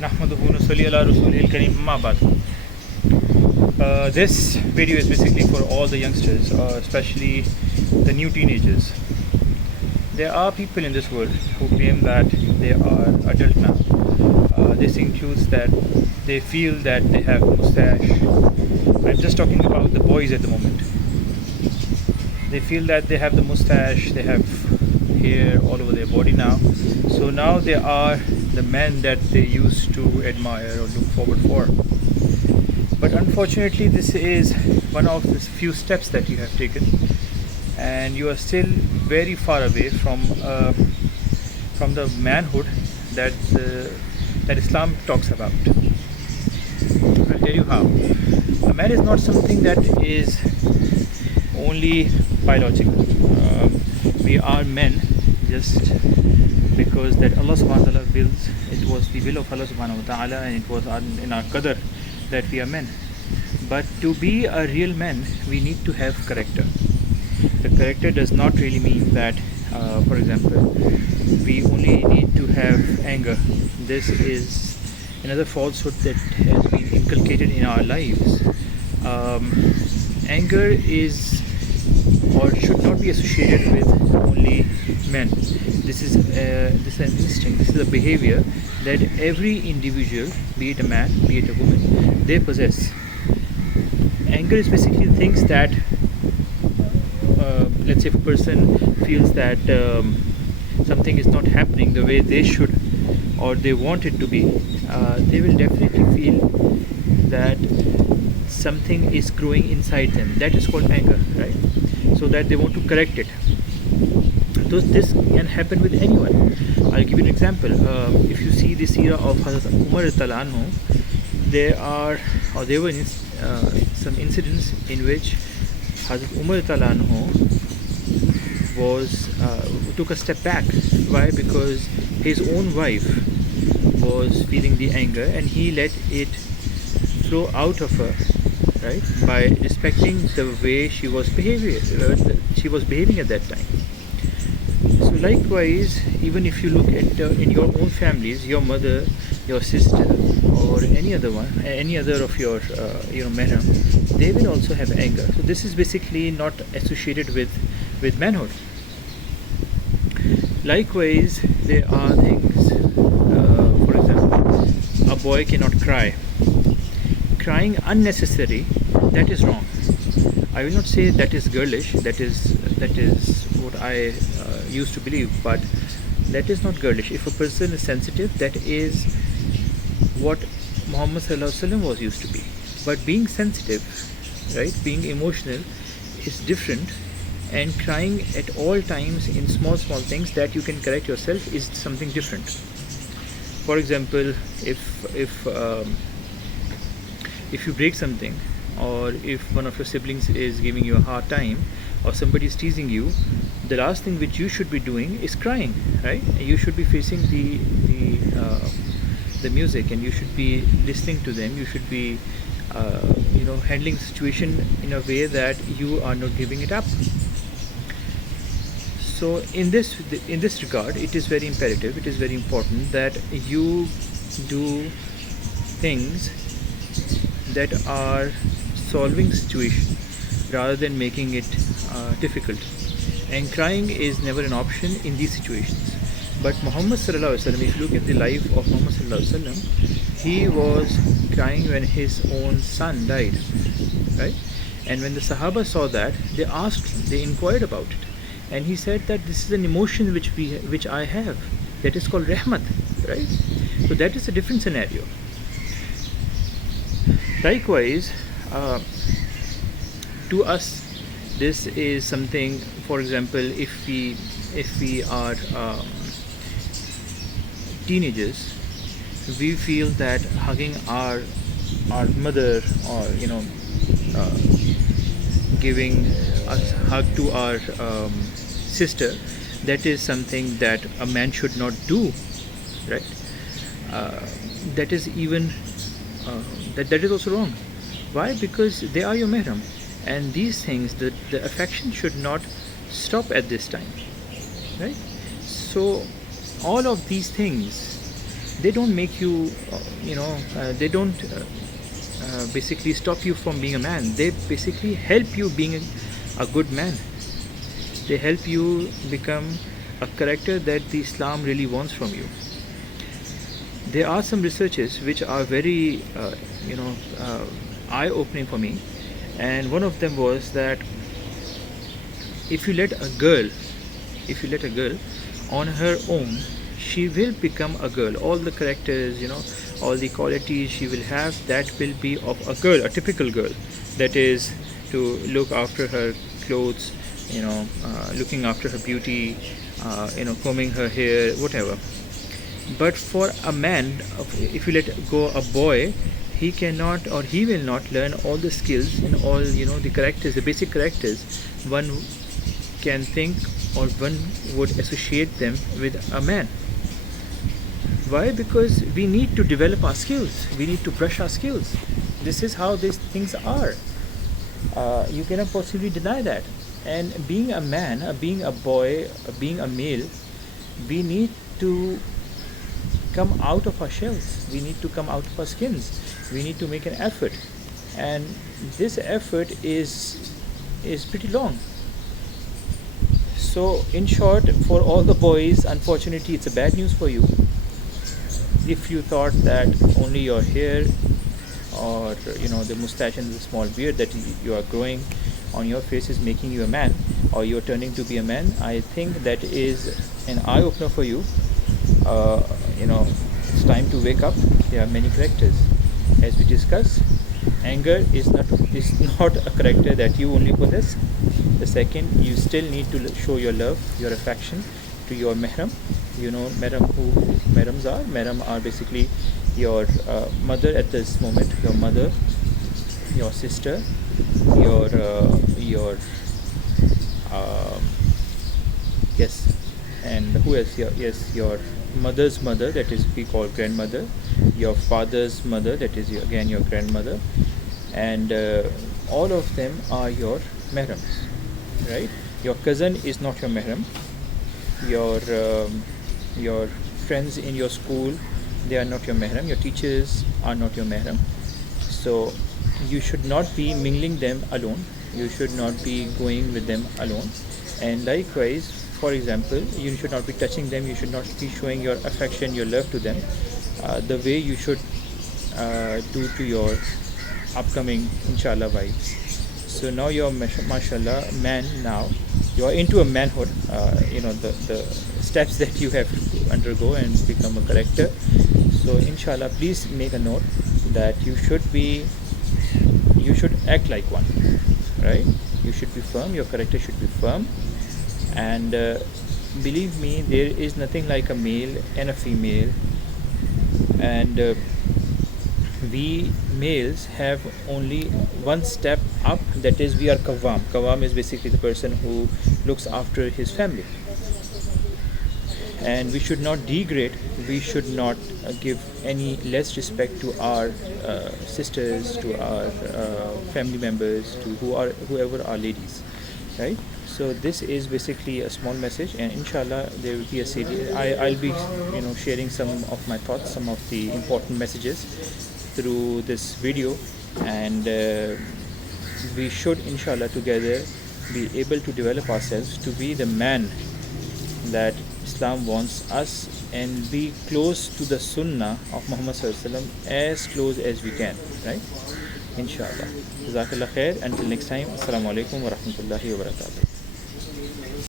Nahmaduhu wa nusalli ala rasulihil kareem, amma ba'd. This video is basically for all the youngsters, especially the new teenagers. There are people in this world who claim that they are adult now. This includes that they feel that they have mustache. I'm just talking about the boys at the moment. They feel that they have the mustache, they have hair all over their body now. So now they are the men that they used to admire or look forward for. But unfortunately, this is one of the few steps that you have taken, and you are still very far away from the manhood that that Islam talks about. I'll tell you how. A man is not something that is only biological. We are men just because that Allah subhanahu wa ta'ala wills. It was the will of Allah subhanahu wa ta'ala, and it was in our qadr that we are men. But to be a real man, we need to have character. The character does not really mean that, for example, we only need to have anger. This is another falsehood that has been inculcated in our lives. Anger is or should not be associated with only men. This is an instinct. This is a behavior that every individual, be it a man, be it a woman, they possess. Anger is basically things that, let's say, if a person feels that something is not happening the way they should or they want it to be, they will definitely feel that something is growing inside them. That is called anger, right? So that they want to correct it. So this can happen with anyone. I'll give you an example. If you see the seerah of Hazrat Umar radhiyallahu anhu, there were some incidents in which Hazrat Umar radhiyallahu anhu took a step back. Why? Because his own wife was feeling the anger, and he let it flow out of her, right, by respecting the way she was behaving at that time. So likewise, even if you look at in your own families, your mother, your sister, or any other of your mahram, they will also have anger. So this is basically not associated with manhood. Likewise, there are things. For example, a boy cannot cry. Crying unnecessary, that is wrong. I will not say that is girlish. That is what I used to believe, but that is not girlish. If a person is sensitive, that is what Muhammad sallallahu alaihi wasallam was used to be. But being sensitive, right, being emotional, is different. And crying at all times in small things that you can correct yourself is something different. For example, if you break something, or if one of your siblings is giving you a hard time, or somebody is teasing you, the last thing which you should be doing is crying, right? You should be facing the music, and you should be listening to them. You should be handling the situation in a way that you are not giving it up. So in this regard, it is very imperative, it is very important that you do things that are solving situation rather than making it difficult. And crying is never an option in these situations. But Muhammad sallallahu alaihi wasallam, if you look at the life of Muhammad sallallahu alaihi wasallam, he was crying when his own son died, right? And when the Sahaba saw that, they inquired about it, and he said that this is an emotion which I have, that is called rahmat, right? So that is a different scenario. Likewise, to us, this is something. For example, if we are teenagers, we feel that hugging our mother, or giving a hug to our sister, that is something that a man should not do, right? That is even that is also wrong. Why? Because they are your mahram, and these things, the affection should not stop at this time, right? So all of these things They don't make you, they don't basically stop you from being a man. They basically help you being a good man. They help you become a character that the Islam really wants from you. There are some researches which are very, eye-opening for me, and one of them was that if you let a girl, on her own, she will become a girl. All the characters, all the qualities she will have, that will be of a girl, a typical girl. That is, to look after her clothes, looking after her beauty, combing her hair, whatever. But for a man, if you let go a boy, he cannot, or he will not learn all the skills and all, the characters, the basic characters one can think, or one would associate them with a man. Why? Because we need to develop our skills. We need to brush our skills. This is how these things are. You cannot possibly deny that. And being a man, being a boy, being a male, we need to come out of our shells. We need to come out of our skins. We need to make an effort. And this effort is pretty long. So in short, for all the boys, unfortunately, it's a bad news for you. If you thought that only your hair, or the mustache and the small beard that you are growing on your face is making you a man, or you're turning to be a man, I think that is an eye-opener for you. It's time to wake up. There are many characters. As we discussed, anger is not a character that you only possess. The second, you still need to show your love, your affection to your mahram. Mahram, who mahrams are? Mahram are basically your mother at this moment, your mother, your sister, your yes, and who else? Your mother's mother, that is we call grandmother, your father's mother, that is again your grandmother, and all of them are your mahrams, right? Your cousin is not your mahram. Your friends in your school, they are not your mahram. Your teachers are not your mahram. So you should not be mingling them alone. You should not be going with them alone. And likewise, for example, you should not be touching them. You should not be showing your affection, your love to them the way you should do to your upcoming inshallah wives. So now you're mashallah man. Now you are into a manhood. The steps that you have to undergo and become a character. So inshallah, please make a note that you should act like one, right? You should be firm. Your character should be firm. And believe me, there is nothing like a male and a female. And we males have only one step up, that is, we are Qawwam. Qawwam is basically the person who looks after his family. And we should not degrade, we should not give any less respect to our sisters, to our family members, to whoever are ladies, right? So this is basically a small message, and inshallah there will be a series. I'll be sharing some of my thoughts, some of the important messages through this video, and we should inshallah together be able to develop ourselves to be the man that Islam wants us, and be close to the Sunnah of Muhammad Sallallahu Alaihi Wasallam, as close as we can, right? Inshallah. Jazakallah khair. Until next time. Assalamu alaikum wa rahmatullahi wa barakatuh.